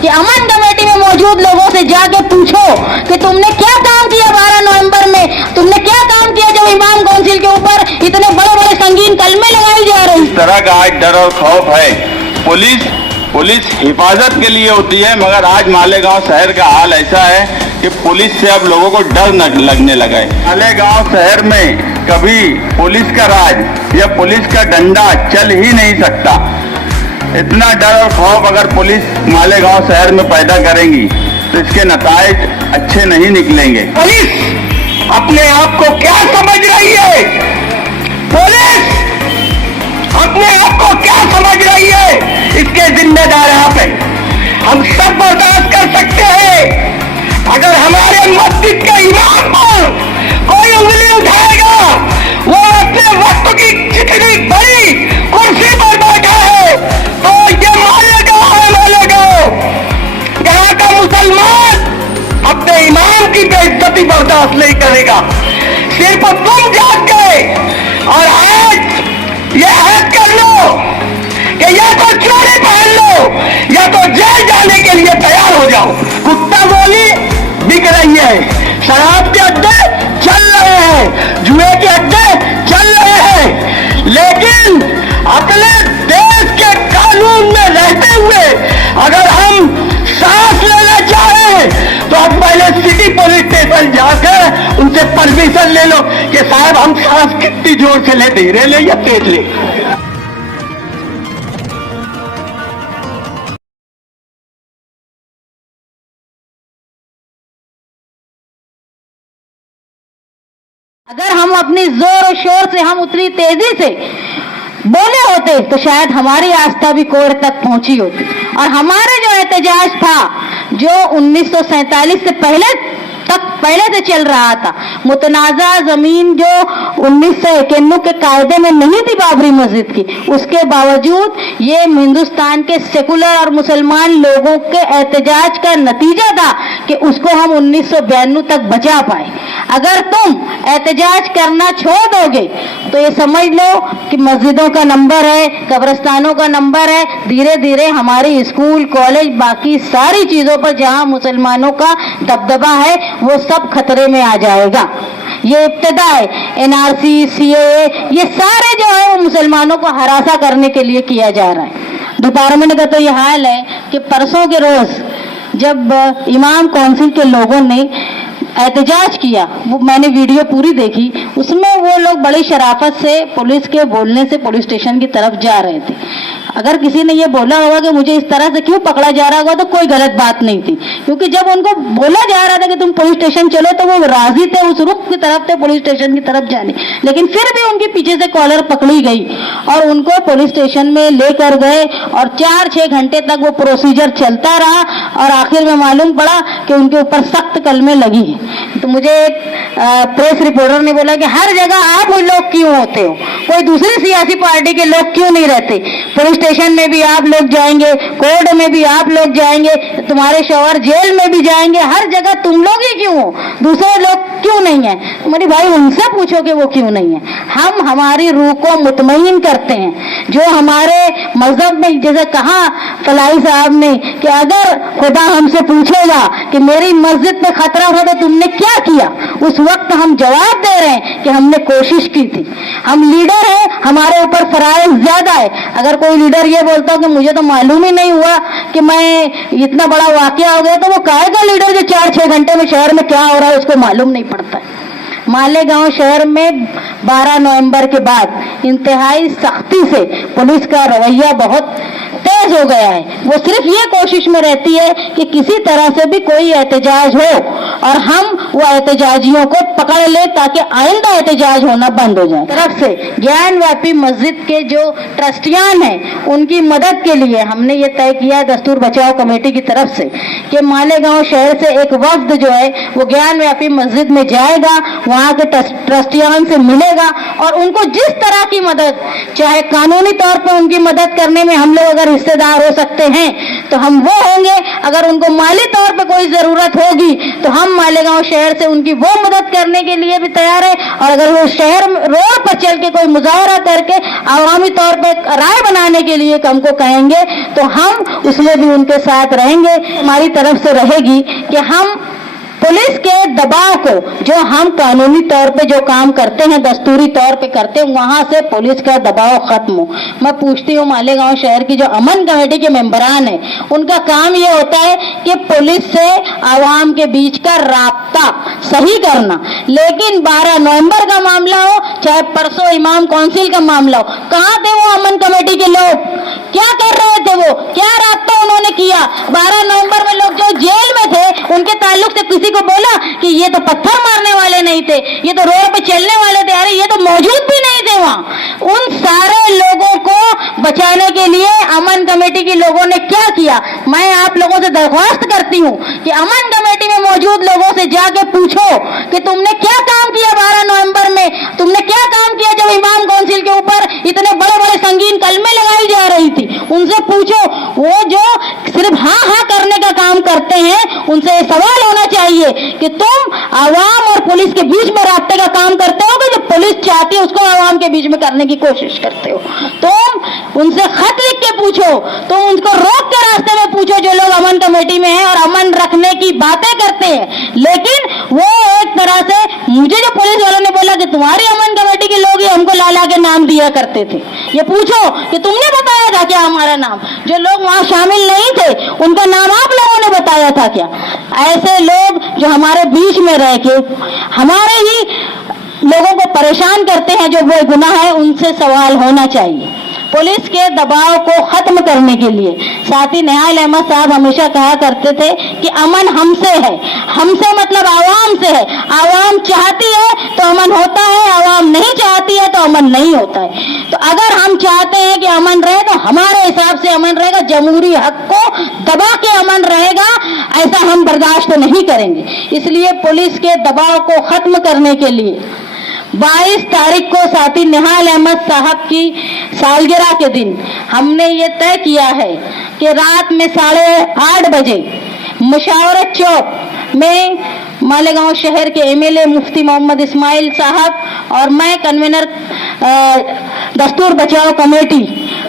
कि अमन कमेटी में मौजूद लोगों से जाके पूछो कि तुमने क्या काम किया 12 नवंबर में, तुमने क्या काम किया जब इमाम काउंसिल के ऊपर इतने बड़े बड़े संगीन कलमे लगाई जा रही। इस तरह का आज डर और खौफ है। पुलिस हिफाजत के लिए होती है, मगर आज मालेगांव शहर का हाल ऐसा है कि पुलिस से अब लोगों को डर लगने लगा है। मालेगांव शहर में कभी पुलिस का राज या पुलिस का डंडा चल ही नहीं सकता। इतना डर और खौफ अगर पुलिस मालेगांव शहर में पैदा करेंगी तो इसके नतायज अच्छे नहीं निकलेंगे। पुलिस अपने आप को क्या समझ रही है? पुलिस अपने आप को क्या समझ रही है? इसके जिम्मेदार आप हैं। हम सब बर्दाश्त कर सकते हैं। अगर हमारे मस्जिद के इमाम पर कोई उंगली उठाएगा, वो अपने वक्त की जितनी बड़ी कुर्सी पर बैठा है, तो ये मालेगांव यहाँ का मुसलमान अपने इमाम की बेइज्जती बर्दाश्त नहीं करेगा। सिर्फ तुम जाग गए और आज ये हद कर लो कि या तो चोरी पहन लो या तो जेल जाने के लिए तैयार हो जाओ। कुत्ता बोली बिक रही है, शराब के अड्डे चल रहे हैं, जुए के अड्डे चल रहे हैं, लेकिन अपने देश के कानून में रहते हुए अगर हम सांस लेना चाहें तो हम पहले सिटी पुलिस स्टेशन जाकर उनसे परमिशन ले लो कि साहब हम सांस कितनी जोर से ले, धीरे ले या तेज ले। अगर हम अपनी जोर और शोर से हम उतनी तेजी से बोले होते तो शायद हमारी आस्था भी कोर तक पहुंची होती। और हमारे जो एहतजाज था जो 1947 से पहले से चल रहा था, मुतनाज़ा जमीन जो 1991 के कायदे में नहीं थी बाबरी मस्जिद की, उसके बावजूद ये हिंदुस्तान के सेकुलर और मुसलमान लोगों के एहतजाज का नतीजा था कि उसको हम 1992 तक बचा पाए। अगर तुम एहतजाज करना छोड़ दोगे तो ये समझ लो कि मस्जिदों का नंबर है, कब्रिस्तानों का नंबर है, धीरे धीरे हमारी स्कूल कॉलेज बाकी सारी चीजों पर जहां मुसलमानों का दबदबा है वो सब खतरे में आ जाएगा। ये इब्तिदा है, एनआरसी, सीएए, ये सारे जो है वो मुसलमानों को हरासा करने के लिए किया जा रहा है। डिपार्टमेंट का तो ये हाल है कि परसों के रोज जब इमाम काउंसिल के लोगों ने एहतजाज किया, वो मैंने वीडियो पूरी देखी, उसमें वो लोग बड़ी शराफत से पुलिस के बोलने से पुलिस स्टेशन की तरफ जा रहे थे। अगर किसी ने ये बोला होगा कि मुझे इस तरह से क्यों पकड़ा जा रहा होगा तो कोई गलत बात नहीं थी, क्योंकि जब उनको बोला जा रहा था कि तुम पुलिस स्टेशन चलो तो वो राजी थे, उस रुख की तरफ थे पुलिस स्टेशन की तरफ जाने, लेकिन फिर भी उनके पीछे से कॉलर पकड़ी गई और उनको पुलिस स्टेशन में लेकर गए और 4-6 घंटे तक वो प्रोसीजर चलता रहा और आखिर में मालूम पड़ा कि उनके ऊपर सख्त कलमे लगी है। तो मुझे प्रेस रिपोर्टर ने बोला कि हर जगह आप लोग क्यों होते हो, कोई दूसरी सियासी पार्टी के लोग क्यों नहीं रहते? पुलिस स्टेशन में भी आप लोग जाएंगे, कोर्ट में भी आप लोग जाएंगे, तुम्हारे शौहर जेल में भी जाएंगे, हर जगह तुम लोग ही क्यों हो, दूसरे लोग क्यों नहीं है? तो मेरी भाई उनसे पूछो कि वो क्यों नहीं है। हम हमारी रूह को मुतमईन करते हैं, जो हमारे मजहब में जैसे कहा फलाई साहब ने कि अगर खुदा हमसे पूछेगा कि मेरी मस्जिद पे खतरा हो तो तुमने क्या किया, उस वक्त हम जवाब दे रहे हैं कि हमने कोशिश की थी। हम लीडर हैं, हमारे ऊपर फराइज ज्यादा है। अगर कोई लीडर ये बोलता हो कि मुझे तो मालूम ही नहीं हुआ कि मैं इतना बड़ा वाकया हो गया, तो वो काहे का लीडर जो 4-6 घंटे में शहर में क्या हो रहा है उसको मालूम नहीं पड़ता है। मालेगांव शहर में 12 नवंबर के बाद इंतहाई सख्ती से पुलिस का रवैया बहुत तेज हो गया है। वो सिर्फ ये कोशिश में रहती है कि किसी तरह से भी कोई एहतजाज हो और हम वो एहतजाजियों को पकड़ ले ताकि आइंदा एहतजाज होना बंद हो जाए। तरफ से ज्ञान व्यापी मस्जिद के जो ट्रस्टियान हैं उनकी मदद के लिए हमने ये तय किया दस्तूर बचाओ कमेटी की तरफ से कि मालेगांव शहर से एक वफ्द जो है वो ज्ञान व्यापी मस्जिद में जाएगा, वहाँ के ट्रस्टियान से मिलेगा और उनको जिस तरह की मदद, चाहे कानूनी तौर पर उनकी मदद करने में हम लोग अगर हिस्सेदार हो सकते हैं तो हम वो होंगे, अगर उनको माली तौर पर कोई जरूरत होगी तो हम मालेगांव शहर शहर से उनकी वो मदद करने के लिए भी तैयार है। और अगर वो शहर रोड पर चल के कोई मुजाहरा करके आवामी तौर पे राय बनाने के लिए हमको कहेंगे तो हम उसमें भी उनके साथ रहेंगे। हमारी तरफ से रहेगी कि हम पुलिस के दबाव को, जो हम कानूनी तौर पे जो काम करते हैं, दस्तूरी तौर पे करते हैं, वहां से पुलिस का दबाव खत्म हो। मैं पूछती हूँ मालेगांव शहर की जो अमन कमेटी के मेंबरान है, उनका काम ये होता है कि पुलिस से आवाम के बीच का राब्ता सही करना। लेकिन 12 नवंबर का मामला हो, चाहे परसों इमाम काउंसिल का मामला हो, कहाँ थे वो अमन कमेटी के लोग? क्या कर रहे थे वो? क्या राब्ता उन्होंने किया? 12 नवंबर में लोग जो जेल में थे, उनके ताल्लुक से किसी को बोला कि ये तो पत्थर मारने वाले नहीं थे, ये तो रोड पे चलने वाले थे? अरे ये तो मौजूद भी नहीं थे वहां। उन सारे लोगों को बचाने के लिए अमन कमेटी के लोगों ने क्या किया? मैं आप लोगों से दरख्वास्त करती हूँ कि अमन कमेटी में मौजूद लोगों से जाके पूछो कि तुमने क्या काम किया 12 नवंबर में, तुमने क्या काम किया जब इमाम काउंसिल के ऊपर इतने बड़े बड़े संगीन कलमे लगाई जा रही थी? उनसे पूछो। वो जो सिर्फ हाँ हाँ करने का काम करते हैं, उनसे सवाल होना चाहिए कि तुम आवाम और पुलिस के बीच में रास्ते का काम करते हो कि जो पुलिस चाहती है उसको आवाम के बीच में करने की कोशिश करते हो? तुम उनसे खत लिख के पूछो, तुम उनको रोक के रास्ते में पूछो जो लोग अमन कमेटी में हैं और अमन रखने की बातें करते हैं। लेकिन वो एक तरह से, मुझे जो पुलिस वालों ने बोला कि तुम्हारी अमन कमेटी के लोग ही हमको ला के नाम दिया करते थे, ये पूछो कि तुमने बताया था क्या हमारा नाम? जो लोग वहां शामिल नहीं थे उनका नाम आप लोगों ने बताया था क्या? ऐसे लोग जो हमारे बीच में रह के हमारे ही लोगों को परेशान करते हैं, जो वो गुनाह है, उनसे सवाल होना चाहिए। पुलिस के दबाव को खत्म करने के लिए साथी निहाल अहमद साहब हमेशा कहा करते थे कि अमन हमसे है। हमसे मतलब आवाम से है। आवाम चाहती है तो अमन होता है, आवाम नहीं चाहती है तो अमन नहीं होता है। तो अगर हम चाहते हैं कि अमन रहे तो हमारे हिसाब से अमन रहेगा, जमहूरी हक को दबा के अमन रहेगा, ऐसा हम बर्दाश्त नहीं करेंगे। इसलिए पुलिस के दबाव को खत्म करने के लिए 22 तारीख को साथी निहाल अहमद साहब की सालगिरह के दिन हमने ये तय किया है कि रात में 8:30 बजे मुशावरत चौक में मालेगांव शहर के एमएलए मुफ्ती मोहम्मद इस्माइल साहब और मैं कन्वीनर दस्तूर बचाओ कमेटी,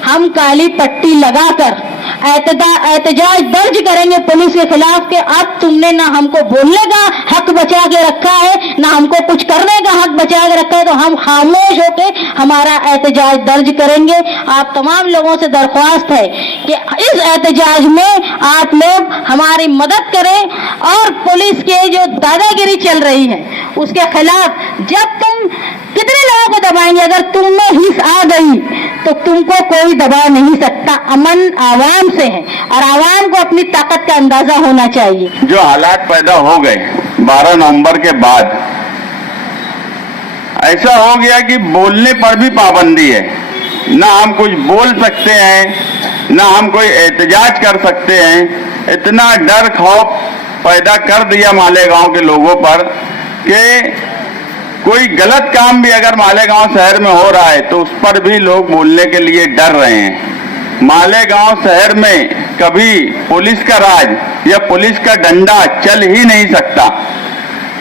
हम काली पट्टी लगाकर एहतजाज दर्ज करेंगे पुलिस के खिलाफ कि अब तुमने ना हमको बोलने का हक बचा के रखा है, ना हमको कुछ करने का हक बचा के रखा है, तो हम खामोश होके हमारा एहतजाज दर्ज करेंगे। आप तमाम लोगों से दरख्वास्त है कि इस एहतजाज में आप लोग हमारी मदद करें और पुलिस के जो दादागिरी चल रही है उसके खिलाफ, जब तुम कितने लोगों को दबाएंगे? अगर तुम में हिस्स आ गई तो तुमको कोई दबा नहीं सकता। अमन आवाम से है और आवाम को अपनी ताकत का अंदाजा होना चाहिए। जो हालात पैदा हो गए 12 नवंबर के बाद, ऐसा हो गया कि बोलने पर भी पाबंदी है। ना हम कुछ बोल सकते हैं, ना हम कोई एहतजाज कर सकते हैं। इतना डर खौफ पैदा कर दिया मालेगांव के लोगों पर कि कोई गलत काम भी अगर मालेगांव शहर में हो रहा है तो उस पर भी लोग बोलने के लिए डर रहे हैं। मालेगांव शहर में कभी पुलिस का राज या पुलिस का डंडा चल ही नहीं सकता।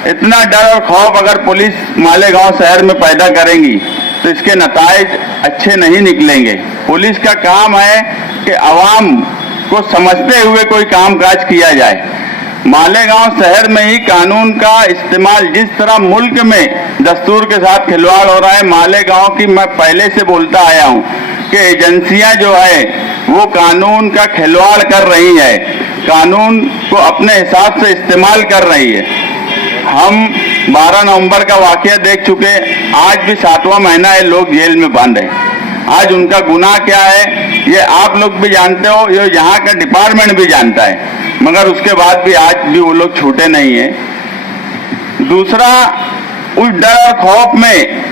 इतना डर और खौफ अगर पुलिस मालेगांव शहर में पैदा करेंगी तो इसके नतायज अच्छे नहीं निकलेंगे। पुलिस का काम है कि आवाम को समझते हुए कोई कामकाज किया जाए। मालेगांव शहर में ही कानून का इस्तेमाल, जिस तरह मुल्क में दस्तूर के साथ खिलवाड़ हो रहा है, मालेगांव की मैं पहले से बोलता आया हूं कि एजेंसियां जो है वो कानून का खिलवाड़ कर रही है, कानून को अपने हिसाब से इस्तेमाल कर रही है। हम 12 नवंबर का वाकया देख चुके, आज भी 7वां महीना है लोग जेल में बंद है। आज उनका गुनाह क्या है ये आप लोग भी जानते हो, ये यहाँ का डिपार्टमेंट भी जानता है, मगर उसके बाद भी आज भी वो लोग छूटे नहीं है। दूसरा, उस डर और खौफ में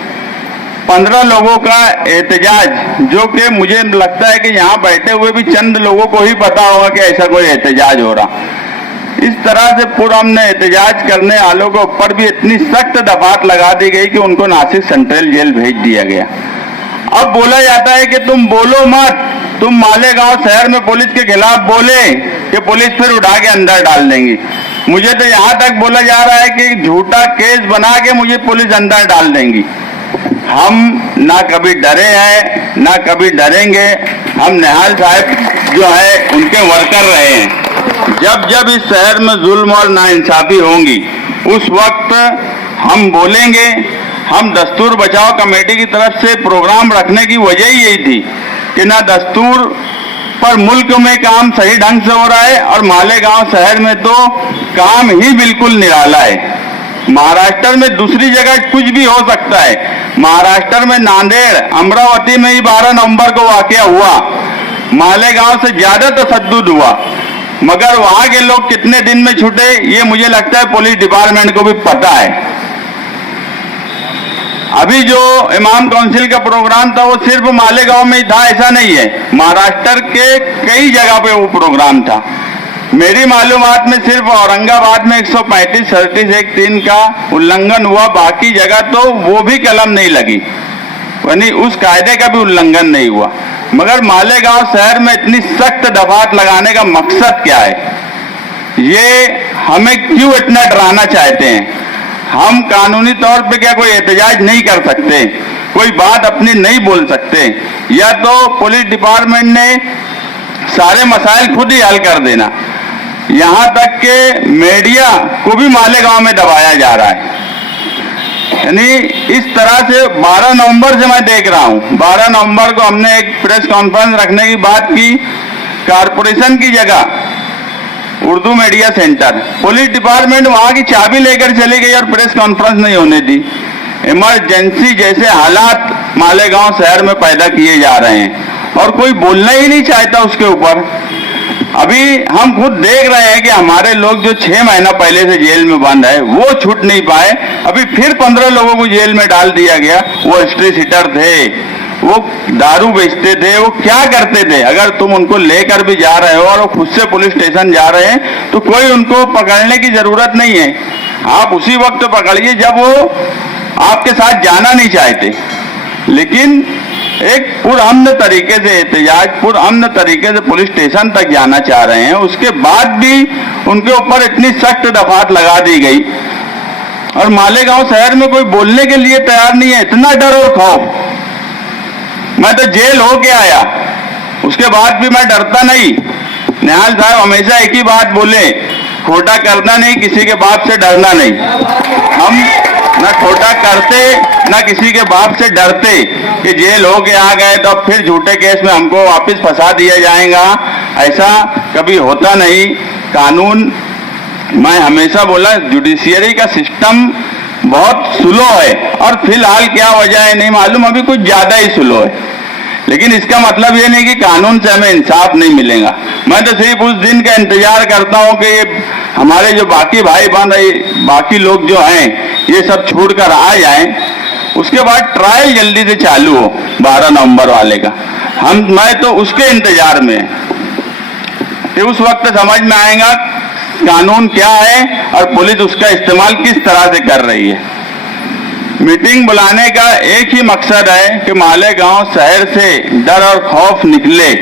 15 लोगों का एहतजाज, जो कि मुझे लगता है कि यहाँ बैठे हुए भी चंद लोगों को ही पता होगा कि ऐसा कोई एहतजाज हो रहा। इस तरह से पूरा हमने एहतजाज करने वालों के ऊपर भी इतनी सख्त दफात लगा दी गई कि उनको नासिक सेंट्रल जेल भेज दिया गया। अब बोला जाता है कि तुम बोलो मत, तुम मालेगांव शहर में पुलिस के खिलाफ बोले कि पुलिस फिर उठा के अंदर डाल देंगी। मुझे तो यहाँ तक बोला जा रहा है कि झूठा केस बना के मुझे पुलिस अंदर डाल देंगी। हम ना कभी डरे हैं ना कभी डरेंगे। हम निहाल साहब जो है उनके वर्कर रहे हैं। जब जब इस शहर में जुल्म और नाइंसाफी होंगी उस वक्त हम बोलेंगे। हम दस्तूर बचाओ कमेटी की तरफ से प्रोग्राम रखने की वजह ही यही थी कि ना दस्तूर पर मुल्क में काम सही ढंग से हो रहा है और मालेगांव शहर में तो काम ही बिल्कुल निराला है। महाराष्ट्र में दूसरी जगह कुछ भी हो सकता है। महाराष्ट्र में नांदेड़ अमरावती में ही 12 नवंबर को वाकया हुआ। मालेगांव से ज्यादा तशद्दुद हुआ, मगर वहां के लोग कितने दिन में छूटे ये मुझे लगता है पुलिस डिपार्टमेंट को भी पता है। अभी जो इमाम काउंसिल का प्रोग्राम था वो सिर्फ मालेगांव में ही था ऐसा नहीं है, महाराष्ट्र के कई जगह पे वो प्रोग्राम था। मेरी मालूमात में सिर्फ औरंगाबाद में 135-36-1-3 का उल्लंघन हुआ, बाकी जगह तो वो भी कलम नहीं लगी, यानी उस कायदे का भी उल्लंघन नहीं हुआ। मगर मालेगांव शहर में इतनी सख्त दफात लगाने का मकसद क्या है? ये हमें क्यों इतना डराना चाहते हैं? हम कानूनी तौर पे क्या कोई एहतजाज नहीं कर सकते, कोई बात अपनी नहीं बोल सकते, या तो पुलिस डिपार्टमेंट ने सारे मसाइल खुद ही हल कर देना। यहाँ तक के मीडिया को भी मालेगांव में दबाया जा रहा है। यानी इस तरह से 12 नवंबर से मैं देख रहा हूँ। 12 नवंबर को हमने एक प्रेस कॉन्फ्रेंस रखने की बात की, कारपोरेशन की जगह Urdu media centre, police department वहां की चाबी लेकर चली गई और प्रेस कॉन्फ्रेंस नहीं होने दी। इमरजेंसी जैसे हालात मालेगांव शहर में पैदा किए जा रहे हैं और कोई बोलना ही नहीं चाहता उसके ऊपर। अभी हम खुद देख रहे हैं कि हमारे लोग जो 6 महीना पहले से जेल में बंद है वो छूट नहीं पाए। अभी फिर 15 लोगों को जेल में डाल दिया गया। वो हिस्ट्री सीटर थे, वो दारू बेचते थे, वो क्या करते थे? अगर तुम उनको लेकर भी जा रहे हो और वो खुद से पुलिस स्टेशन जा रहे हैं तो कोई उनको पकड़ने की जरूरत नहीं है। आप उसी वक्त पकड़िए जब वो आपके साथ जाना नहीं चाहते। लेकिन एक पुरअमन तरीके से एहतजाज, पुरअमन तरीके से पुलिस स्टेशन तक जाना चाह रहे हैं, उसके बाद भी उनके ऊपर इतनी सख्त दफात लगा दी गई और मालेगांव शहर में कोई बोलने के लिए तैयार नहीं है। इतना डर और खौफ। मैं तो जेल हो के आया, उसके बाद भी मैं डरता नहीं। निहाल साहब हमेशा एक ही बात बोले, खोटा करना नहीं, किसी के बाप से डरना नहीं। हम ना खोटा करते ना किसी के बाप से डरते कि जेल हो के आ गए तो अब फिर झूठे केस में हमको वापस फंसा दिया जाएगा, ऐसा कभी होता नहीं। कानून, मैं हमेशा बोला, जुडिशियरी का सिस्टम बहुत स्लो है और फिलहाल क्या वजह है नहीं मालूम, अभी कुछ ज्यादा ही स्लो है। लेकिन इसका मतलब ये नहीं कि कानून से हमें इंसाफ नहीं मिलेगा। मैं तो सिर्फ उस दिन का इंतजार करता हूँ कि ये हमारे जो बाकी भाई बहन, बाकी लोग जो हैं, ये सब छोड़कर आ जाएं, उसके बाद ट्रायल जल्दी से चालू हो 12 नवंबर वाले का। मैं तो उसके इंतजार में कि उस वक्त समझ में आएगा कानून क्या है और पुलिस उसका इस्तेमाल किस तरह से कर रही है। मीटिंग बुलाने का एक ही मकसद है कि मालेगांव शहर से डर और खौफ निकले,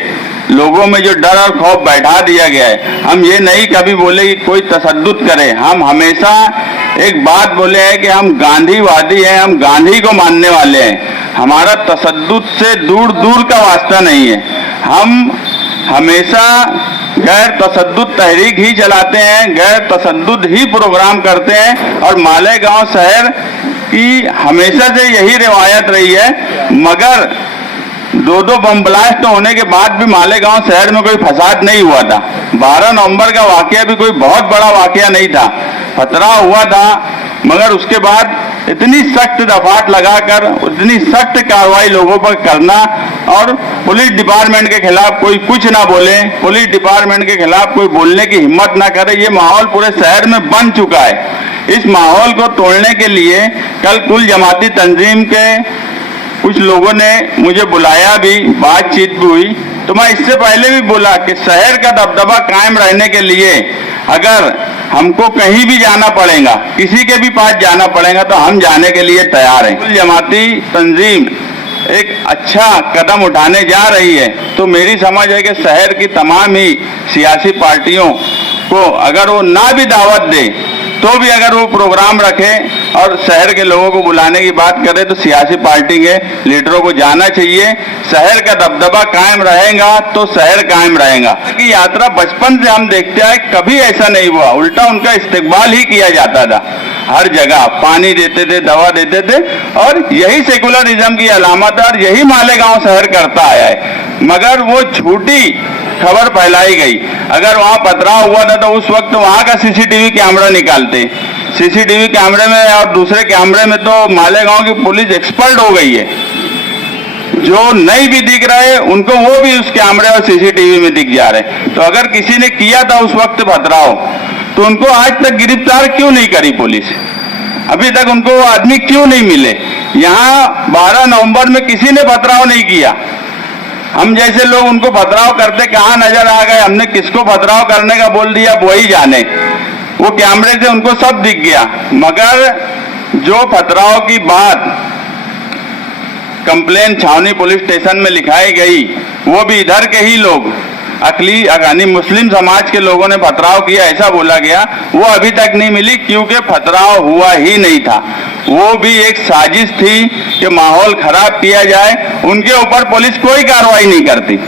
लोगों में जो डर और खौफ बैठा दिया गया है। हम ये नहीं कभी बोले कि कोई तशद्दुद करे, हम हमेशा एक बात बोले हैं कि हम गांधीवादी हैं, हम गांधी को मानने वाले हैं। हमारा तशद्दुद से दूर दूर का वास्ता नहीं है। हम हमेशा गैर तशद्दुद तहरीक ही चलाते हैं, गैर तशद्दुद ही प्रोग्राम करते हैं और मालेगांव शहर की हमेशा से यही रिवायत रही है। मगर 2 बम ब्लास्ट होने के बाद भी मालेगांव शहर में कोई फसाद नहीं हुआ था। 12 नवंबर का वाकया भी कोई बहुत बड़ा वाकया नहीं था, पथराव हुआ था, मगर उसके बाद इतनी सख्त दफात लगाकर इतनी सख्त कार्रवाई लोगों पर करना और पुलिस डिपार्टमेंट के खिलाफ कोई कुछ ना बोले, पुलिस डिपार्टमेंट के खिलाफ कोई बोलने की हिम्मत ना करे, ये माहौल पूरे शहर में बन चुका है। इस माहौल को तोड़ने के लिए कल कुल जमाती तंजीम के कुछ लोगों ने मुझे बुलाया भी, बातचीत भी हुई। तो मैं इससे पहले भी बोला कि शहर का दबदबा कायम रहने के लिए अगर हमको कहीं भी जाना पड़ेगा, किसी के भी पास जाना पड़ेगा, तो हम जाने के लिए तैयार हैं। कुल जमाती तंजीम एक अच्छा कदम उठाने जा रही है, तो मेरी समझ है कि शहर की तमाम ही सियासी पार्टियों को अगर वो ना भी दावत दे तो भी अगर वो प्रोग्राम रखे और शहर के लोगों को बुलाने की बात करे तो सियासी पार्टी के लीडरों को जाना चाहिए। शहर का दबदबा कायम रहेगा तो शहर कायम रहेगा। कि यात्रा बचपन से हम देखते आए, कभी ऐसा नहीं हुआ, उल्टा उनका इस्तेकबाल ही किया जाता था। हर जगह पानी देते थे, दवा देते थे, और यही सेकुलरिज्म की अलामत है और यही मालेगांव शहर करता आया है। मगर वो झूठी खबर फैलाई गई। अगर वहां पथराव हुआ था तो उस वक्त वहां का सीसीटीवी कैमरा निकालते। सीसीटीवी कैमरे में और दूसरे कैमरे में तो मालेगांव की पुलिस एक्सपर्ट हो गई है। जो नहीं भी दिख रहे उनको वो भी उस कैमरे और सीसीटीवी में दिख जा रहे। तो अगर किसी ने किया था उस वक्त पथराव तो उनको आज तक गिरफ्तार क्यों नहीं करी पुलिस? अभी तक उनको वो आदमी क्यों नहीं मिले? यहाँ 12 नवंबर में किसी ने पथराव नहीं किया। हम जैसे लोग उनको पथराव करते कहाँ नजर आ गए? हमने किसको पथराव करने का बोल दिया वही जाने। वो कैमरे से उनको सब दिख गया। मगर जो पथराव की बात कंप्लेन छावनी पुलिस स्टेशन में लिखाई गई वो भी इधर के ही लोग, यानी मुस्लिम समाज के लोगों ने पथराव किया ऐसा बोला गया, वो अभी तक नहीं मिली क्योंकि पथराव हुआ ही नहीं था। वो भी एक साजिश थी कि माहौल खराब किया जाए। उनके ऊपर पुलिस कोई कार्रवाई नहीं करती।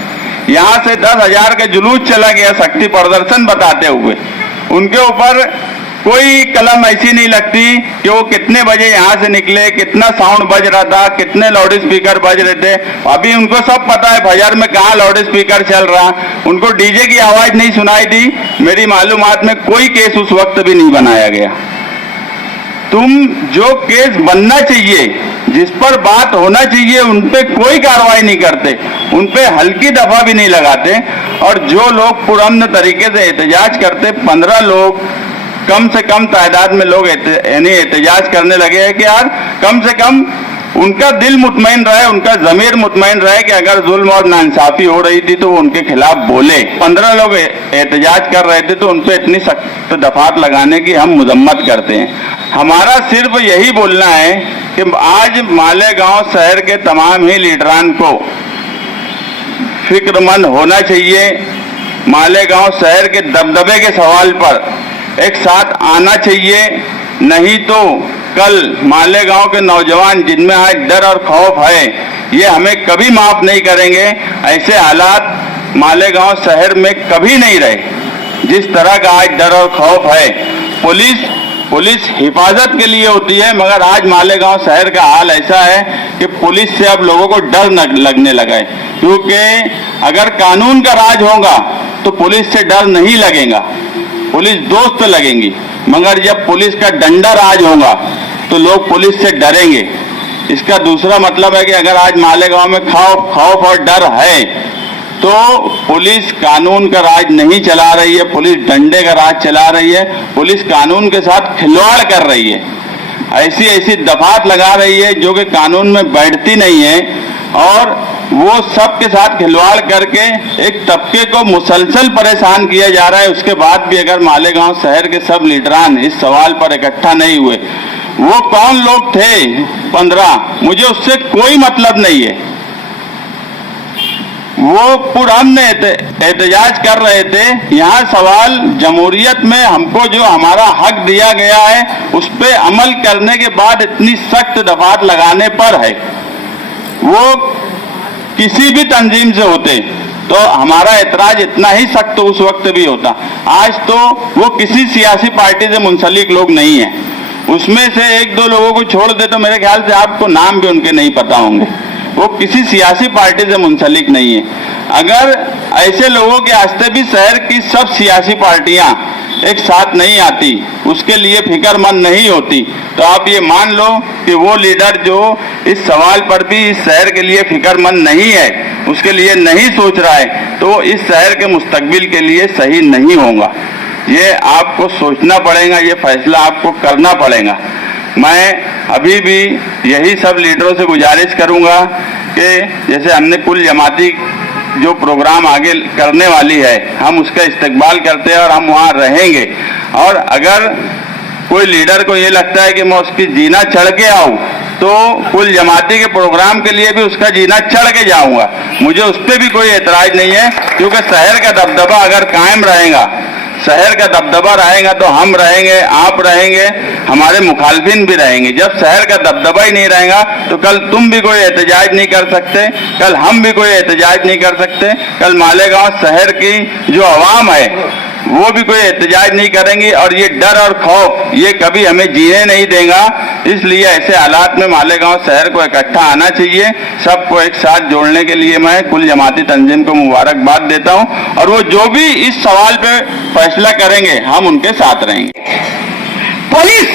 यहाँ से 10,000 का जुलूस चला गया शक्ति प्रदर्शन बताते हुए, उनके ऊपर कोई कलम ऐसी नहीं लगती कि वो कितने बजे यहाँ से निकले, कितना साउंड बज रहा था, कितने लाउड स्पीकर बज रहे थे। अभी उनको सब पता है फजर में कहाँ लाउड स्पीकर चल रहा। उनको डीजे की आवाज नहीं सुनाई दी। मेरी मालूमात में कोई केस उस वक्त भी नहीं बनाया गया। तुम जो केस बनना चाहिए, जिस पर बात होना चाहिए, उन पे कोई कार्रवाई नहीं करते, उन पे हल्की दफा भी नहीं लगाते। और जो लोग पुरअमन तरीके से एहतजाज करते, 15 लोग कम से कम तादाद में लोग यानी एहतजाज करने लगे हैं कि यार कम से कम उनका दिल मुतमईन रहे, उनका जमीर मुतमईन रहे कि अगर जुल्म और नाइंसाफी हो रही थी तो वो उनके खिलाफ बोले। 15 लोग एहतजाज कर रहे थे तो उन पे इतनी सख्त दफात लगाने की हम मजम्मत करते हैं। हमारा सिर्फ यही बोलना है कि आज मालेगांव शहर के तमाम ही लीडरान को फिक्रमंद होना चाहिए। मालेगांव शहर के दबदबे के सवाल पर एक साथ आना चाहिए, नहीं तो कल मालेगांव के नौजवान जिनमें आज डर और खौफ है ये हमें कभी माफ नहीं करेंगे। ऐसे हालात मालेगांव शहर में कभी नहीं रहे जिस तरह का आज डर और खौफ है। पुलिस हिफाजत के लिए होती है, मगर आज मालेगांव शहर का हाल ऐसा है कि पुलिस से अब लोगों को डर लगने लगा है। क्योंकि अगर कानून का राज होगा तो पुलिस से डर नहीं लगेगा, पुलिस दोस्त लगेंगी। मगर जब पुलिस का डंडा राज होगा तो लोग पुलिस से डरेंगे। इसका दूसरा मतलब है कि अगर आज मालेगांव में खौफ और डर है तो पुलिस कानून का राज नहीं चला रही है, पुलिस डंडे का राज चला रही है। पुलिस कानून के साथ खिलवाड़ कर रही है, ऐसी दफात लगा रही है जो कि कानून में बैठती नहीं है, और वो सब के साथ खिलवाड़ करके एक तबके को मुसलसल परेशान किया जा रहा है। उसके बाद भी अगर मालेगांव शहर के सब लीडरान इस सवाल पर इकट्ठा नहीं हुए, वो कौन लोग थे 15, मुझे उससे कोई मतलब नहीं है। वो पुरअमन एहतजाज कर रहे थे। यहाँ सवाल जमहूरियत में हमको जो हमारा हक दिया गया है उस पे अमल करने के बाद इतनी सख्त दफात लगाने पर है। वो किसी भी तंजीम से होते तो हमारा एतराज इतना ही सख्त उस वक्त भी होता। आज तो वो किसी सियासी पार्टी से मुंसलिक लोग नहीं है। उसमें से 1-2 लोगों को छोड़ दे तो मेरे ख्याल से आपको नाम भी उनके नहीं पता होंगे। वो किसी सियासी पार्टी से मुंसलिक नहीं है। अगर ऐसे लोगों के वास्ते भी शहर की सब सियासी पार्टियां एक साथ नहीं आती, उसके लिए फिक्रमंद नहीं होती, तो आप ये मान लो कि वो लीडर जो इस सवाल पर भी इस शहर के लिए फिक्रमंद नहीं है, उसके लिए नहीं सोच रहा है, तो इस शहर के मुस्तकबिल के लिए सही नहीं होगा। ये आपको सोचना पड़ेगा, ये फैसला आपको करना पड़ेगा। मैं अभी भी यही सब लीडरों से गुजारिश करूंगा कि जैसे हमने कुल जमाती जो प्रोग्राम आगे करने वाली है हम उसका इस्तकबाल करते हैं और हम वहाँ रहेंगे। और अगर कोई लीडर को ये लगता है कि मैं उसकी जीना चढ़ के आऊँ तो कुल जमाती के प्रोग्राम के लिए भी उसका जीना चढ़ के जाऊँगा। मुझे उस पर भी कोई एतराज नहीं है, क्योंकि शहर का दबदबा अगर कायम रहेगा, शहर का दबदबा रहेगा तो हम रहेंगे, आप रहेंगे, हमारे मुखालफिन भी रहेंगे। जब शहर का दबदबा ही नहीं रहेगा तो कल तुम भी कोई एहतजाज नहीं कर सकते, कल हम भी कोई एहतजाज नहीं कर सकते, कल मालेगांव शहर की जो आवाम है वो भी कोई एहतजाज नहीं करेंगी। और ये डर और खौफ ये कभी हमें जीने नहीं देगा। इसलिए ऐसे हालात में मालेगांव शहर को इकट्ठा आना चाहिए। सबको एक साथ जोड़ने के लिए मैं कुल जमाती तंजीम को मुबारकबाद देता हूं और वो जो भी इस सवाल पे फैसला करेंगे हम उनके साथ रहेंगे। पुलिस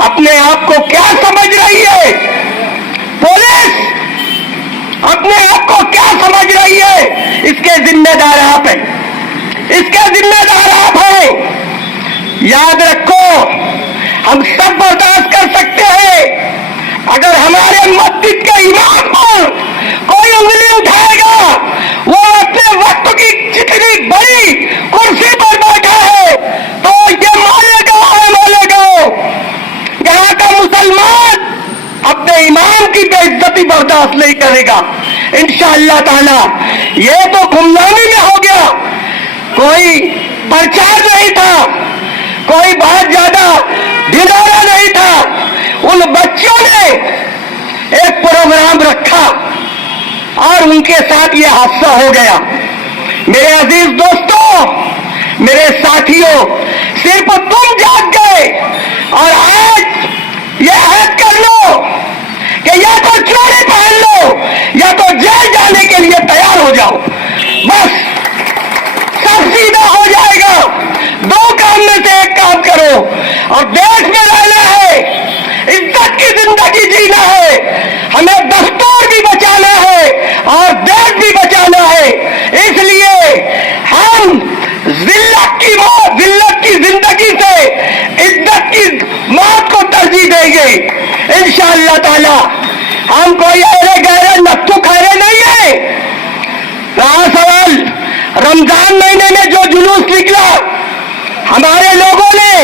अपने आप को क्या समझ रही है? पुलिस अपने आप को क्या समझ रही है? इसके जिम्मेदार आप हैं, इसके जिम्मेदार आप हैं। याद रखो, हम सब बर्दाश्त कर सकते हैं। अगर हमारे मस्जिद के इमाम पर कोई उंगली उठाएगा, वो अपने वक्त की जितनी बड़ी कुर्सी पर बैठा है, तो ये मालेगांव है, मालेगांव। यहाँ का मुसलमान अपने इमाम की बेइज्जती बर्दाश्त नहीं करेगा इंशाअल्लाह ताला। ये तो गुमनामी में हो गया, कोई प्रचार नहीं था, कोई बहुत ज्यादा ढिढोरा नहीं था। उन बच्चों ने एक प्रोग्राम रखा और उनके साथ ये हादसा हो गया। मेरे अजीज दोस्तों, मेरे साथियों, सिर्फ तुम जाग गए और आज ये ऐड कर लो कि या तो चोरी पहन लो या तो जेल जाने के लिए तैयार हो जाओ। बस सब सीधा हो जाएगा। दो काम में से एक काम करो और देश में रहना है, इज्जत की जिंदगी जीना है, हमें दस्तूर भी बचाना है और देश भी बचाना है। इसलिए हम जिल्लत की मौत, जिल्लत की जिंदगी से इज्जत की मौत को तरजीह देंगे इंशाअल्लाह ताला। हम कोई अरे गहरे नत्थु खैरे नहीं है। रहा सवाल रमजान महीने में जो जुलूस निकला, हमारे लोगों ने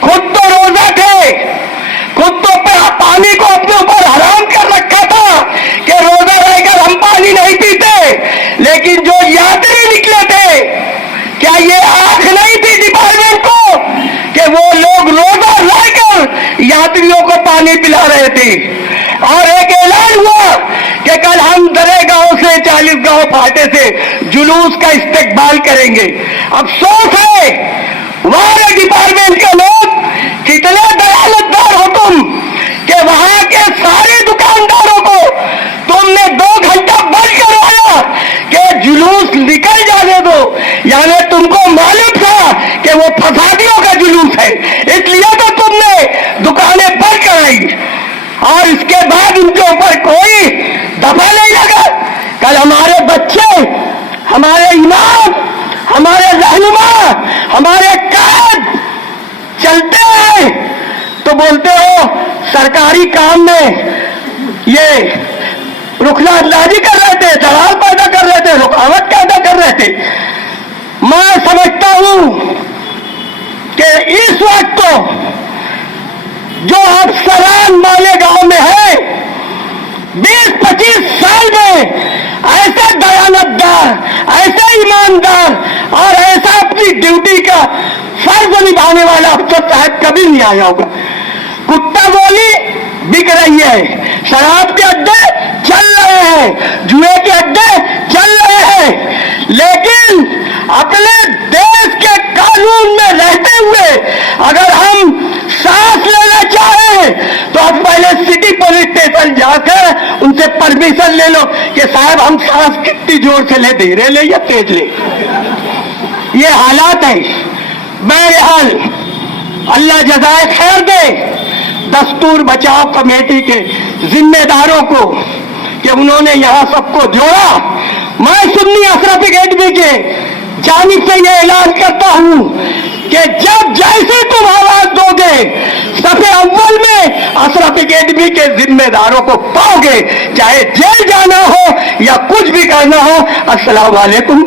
खुद तो रोजा थे, खुद तो पानी को अपने ऊपर हराम कर रखा था कि रोजा रहकर हम पानी नहीं पीते। लेकिन जो यात्री निकले थे, क्या ये आंख नहीं थी डिपार्टमेंट को कि वो लोग रोजा रहकर यात्रियों को पानी पिला रहे थे? और एक ऐलान हुआ कि कल हम दरेगांव से 40 गांव फाटे से जुलूस का इस्तेकबाल करेंगे। अफसोस है हमारे डिपार्टमेंट के लोग कितने दयालतदार हो तुम कि वहां के सारे दुकानदारों को तुमने 2 घंटा बंद करवाया कि जुलूस निकल जाने दो। यानी तुमको मालूम था कि वो फसादियों का जुलूस है, इसलिए तो तुमने दुकानें बंद कराई और इसके बाद उनके ऊपर कोई दफा नहीं लगा। कल हमारे बच्चे, हमारे इमाम, हमारे रहनुमा, हमारे कायद चलते हैं तो बोलते हो सरकारी काम में ये रुखनांदाजी कर रहे थे, दलाल पैदा कर रहे थे, रुकावट पैदा कर रहे थे। मैं समझता हूं कि इस वक्त तो जो अफसरान मालेगांव में है, 20-25 साल में ऐसे दयानतदार, ऐसे ईमानदार और ऐसा अपनी ड्यूटी का फर्ज निभाने वाला अफसर साहब कभी नहीं आया होगा। कुत्ता बोली बिक रही है, शराब के अड्डे चल रहे हैं, जुए के अड्डे चल रहे हैं, लेकिन अपने देश के कानून में रहते हुए अगर हम सांस लेना चाहें तो आप पहले सिटी पुलिस स्टेशन जाकर उनसे परमिशन ले लो कि साहब हम सांस कितनी जोर से ले, धीरे ले या तेज ले। ये हालात है। बहरहाल अल्लाह जज़ाए खैर दे दस्तूर बचाव कमेटी के जिम्मेदारों को कि उन्होंने यहाँ सबको जोड़ा। मैं सुन्नी अशरफ अकेडमी के जानिब से ये ऐलान करता हूँ कि जब जैसे तुम आवाज दोगे सफे अव्वल में अशरफ अकेडमी के जिम्मेदारों को पाओगे, चाहे जेल जाना हो या कुछ भी करना हो। अस्सलाम वालेकुम।